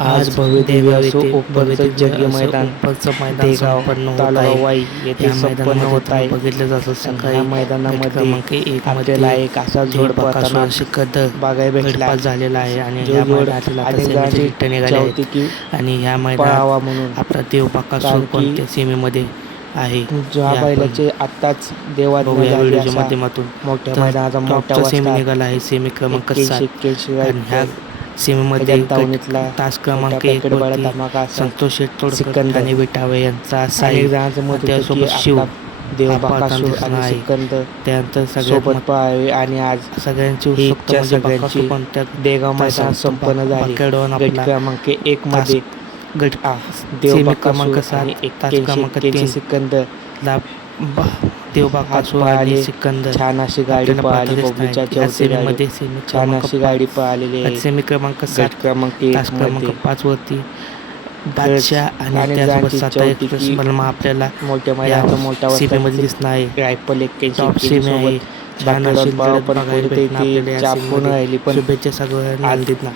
आज भव्यदिव्य असो ओपनचं जंगी मैदान मैदान देगाव संपन्न होत तालुका आहे. वाई येथे या संपन्न मैदानामध्ये होत तुम्ही आहे. बघितलं जातं आणि सकाळी ह्या गट मैदानामध्ये क्रमांक 1 आपल्याला मध्ये एक असा जोड देवबाकासुर पळताना शिकत बघायला भेटला गटपास झालेला आहे आणि जो ह्या जोड मैदानातील आता अनेक सेमीचे जणांची चिठ्ठे निघाले इच्छा होती आहेत की आणि ह्या पळावा मैदानात म्हणून, आपला देवबाकासुर कारण की कोणत्या सेमीमध्ये आहे ज्या हे आपण बैलाचे आत्ताच देवाज्ञा बघूया झाली व्हिडिओच्या अशा माध्यमातून. मोठ्या तर मैदानाचा मोठा टॉपचा सेमी वस्ताद निघाला आहे सेमी क्रमांक 7 81 आणि ह्या सेमीमध्ये त्याच्यात दावणीतला तास क्रमांक छोट्या 1 पॅकेट बळा वरती धमाका असा संतोष तोडकर सिकंदर. आणि विटावे यांचा अनेक जणांचं मत होतं की त्यासोबत शिव आपला देवबाकासूर दिसणार आणि आहे. सिकंदर त्यानंतर सोबत सगळ्यात पळावे आणि आज सगळ्यांची ही उत्सुकता इच्छा म्हणजे सगळ्यांची बकासूर कोणत्या देगाव मैदानात संपन्न झाली. बाकेडॉन गट आपला क्रमांक 1 मध्ये गट सेमी देवबाकासूर क्रमांक 7 आणि तास 81 क्रमांक 81 3 सिकंदर ला देवबाकासूर आज आणि पळाले. सिकंदर छान अशी गाडी आपल्याला पळाली पाहता दिसत बबलूच्या आहे. या चौथी गाडी सेमीमध्ये सेमी छान क्रमांक अशी गाडी पळालेली आहे. सेमी क्रमांक 7 गट क्रमांक तास 1 क्रमांक मध्ये 5 वरती बादशाह आणि अनेक त्यासोबत जणांची इच्छा 7 होती की बलमा आपल्याला मोठ्या या मैदानाचा मोठा सेमीमध्ये दिसणार आहे. रायफल 81 टॉप 81 सेमी आहे. सोबत छान बाकेडॉन अशी पळाव लढत पण बघायला पुढे भेटणार ती आपल्याला या चापून सेमीमध्ये. राहिली पण शुभेच्छा सगळ्यांना आज नंदीतना.